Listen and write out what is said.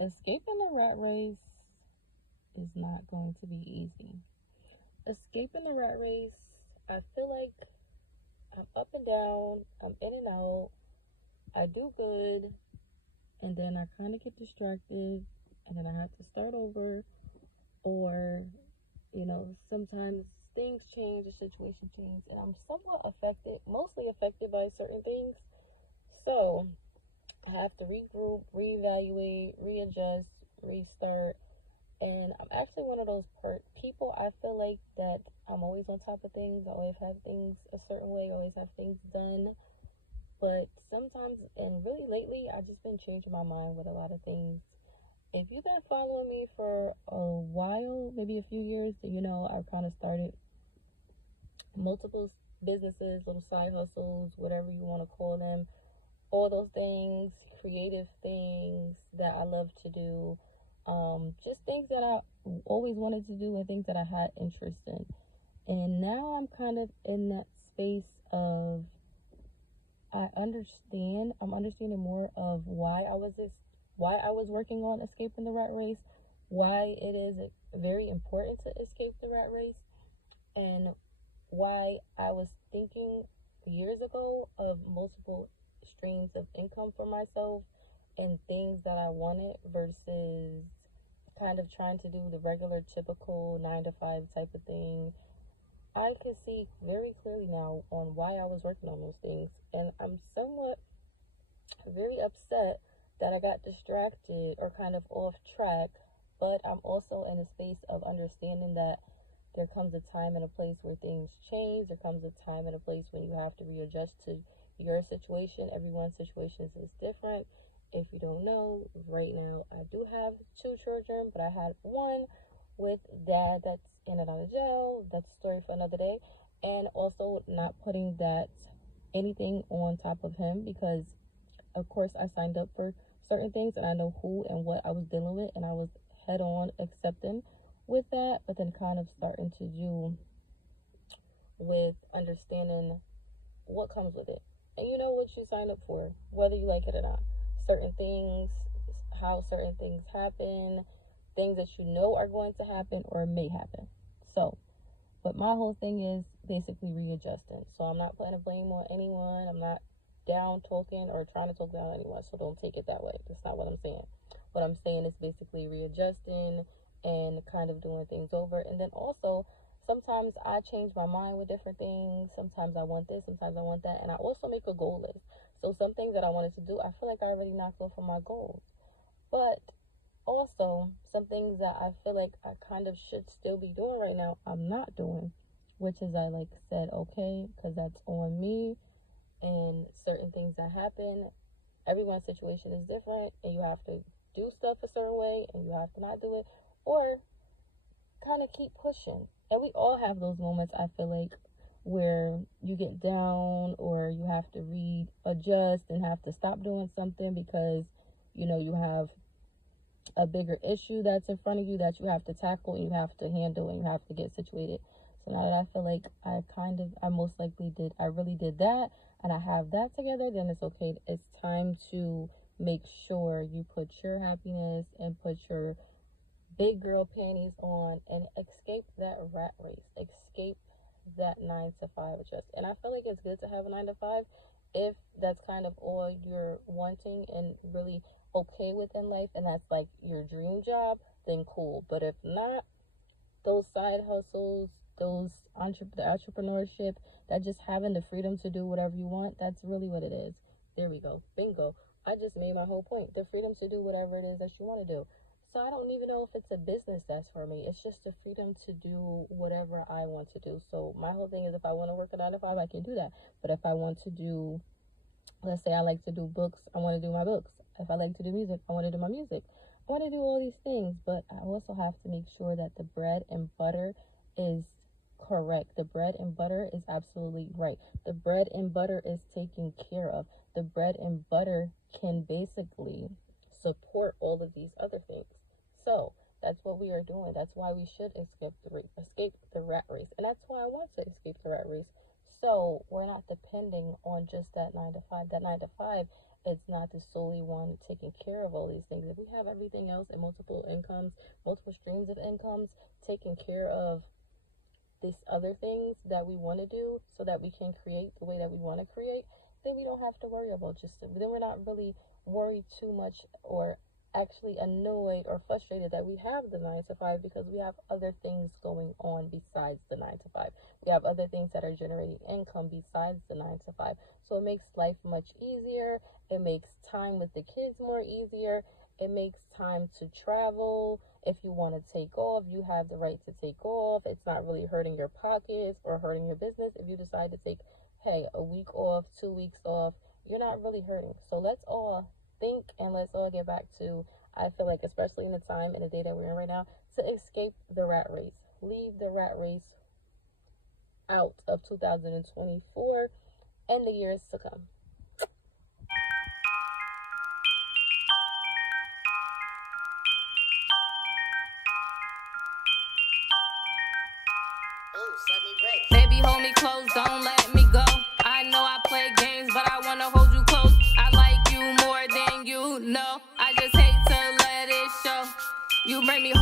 Escaping the rat race is not going to be easy. Escaping the rat race, I feel like I'm up and down, I'm in and out, I do good, and then I kind of get distracted, and then I have to start over, or, sometimes things change, the situation changes, and I'm somewhat affected, mostly affected by certain things. So I have to regroup, reevaluate, readjust, restart. And I'm actually one of those people. I feel like that I'm always on top of things. I always have things a certain way. I always have things done. But sometimes, and really lately, I've just been changing my mind with a lot of things. If you've been following me for a while, maybe a few years, then you know I've kind of started multiple businesses, little side hustles, whatever you want to call them. All those things, creative things that I love to do, just things that I always wanted to do and things that I had interest in. And now I'm kind of in that space of I'm understanding more of why I was working on escaping the rat race, why it is very important to escape the rat race, and why I was thinking years ago of multiple streams of income for myself and things that I wanted versus kind of trying to do the regular typical 9 to 5 type of thing. I could see very clearly now on why I was working on those things, and I'm somewhat very upset that I got distracted or kind of off track. But I'm also in a space of understanding that there comes a time and a place where things change. There comes a time and a place when you have to readjust to your situation. Everyone's situation is different. If you don't know, right now I do have 2 children, but I had one with dad that's in and out of jail. That's a story for another day. And also not putting that anything on top of him because of course I signed up for certain things and I know who and what I was dealing with, and I was head on accepting with that, but then kind of starting to do with understanding what comes with it. And you know what you sign up for, whether you like it or not. Certain things, how certain things happen, things that you know are going to happen or may happen. So, but my whole thing is basically readjusting. So I'm not putting a blame on anyone. I'm not down talking or trying to talk down anyone. So don't take it that way. That's not what I'm saying. What I'm saying is basically readjusting and kind of doing things over. And then also, sometimes I change my mind with different things. Sometimes I want this, sometimes I want that. And I also make a goal list. So some things that I wanted to do, I feel like I already knocked off of my goals. But also, some things that I feel like I kind of should still be doing right now, I'm not doing, which is I like said, okay, because that's on me and certain things that happen. Everyone's situation is different, and you have to do stuff a certain way, and you have to not do it, or kind of keep pushing. And we all have those moments, I feel like, where you get down or you have to readjust and have to stop doing something because you have a bigger issue that's in front of you that you have to tackle and you have to handle and you have to get situated. So now that I feel like I most likely I really did that and I have that together, then it's okay. It's time to make sure you put your happiness and put your big girl panties on and escape that rat race. Escape that 9 to 5 adjust. And I feel like it's good to have a 9 to 5 if that's kind of all you're wanting and really okay with in life and that's like your dream job, then cool. But if not, those side hustles, the entrepreneurship, that just having the freedom to do whatever you want, that's really what it is. There we go. Bingo. I just made my whole point. The freedom to do whatever it is that you want to do. So I don't even know if it's a business that's for me. It's just the freedom to do whatever I want to do. So my whole thing is if I want to work a 9 to 5, I can do that. But if I want to do, let's say I like to do books, I want to do my books. If I like to do music, I want to do my music. I want to do all these things, but I also have to make sure that the bread and butter is correct. The bread and butter is absolutely right. The bread and butter is taken care of. The bread and butter can basically support all of these other things. So that's what we are doing. That's why we should escape the rat race, and that's why I want to escape the rat race. So we're not depending on just that 9 to 5. That 9 to 5 It's not the solely one taking care of all these things. If we have everything else and multiple incomes, multiple streams of incomes, taking care of these other things that we want to do so that we can create the way that we want to create, then we don't have to worry about then we're not really worried too much or actually annoyed or frustrated that we have the 9 to 5, because we have other things going on besides the 9 to 5. We have other things that are generating income besides the 9 to 5. So it makes life much easier. It makes time with the kids more easier. It makes time to travel. If you want to take off, you have the right to take off. It's not really hurting your pockets or hurting your business. If you decide to take, hey, a week off, 2 weeks off, you're not really hurting. So let's all think and let's all get back to, I feel like, especially in the time and the day that we're in right now, to escape the rat race. Leave the rat race out of 2024 and the years to come. Baby, hold me close, don't let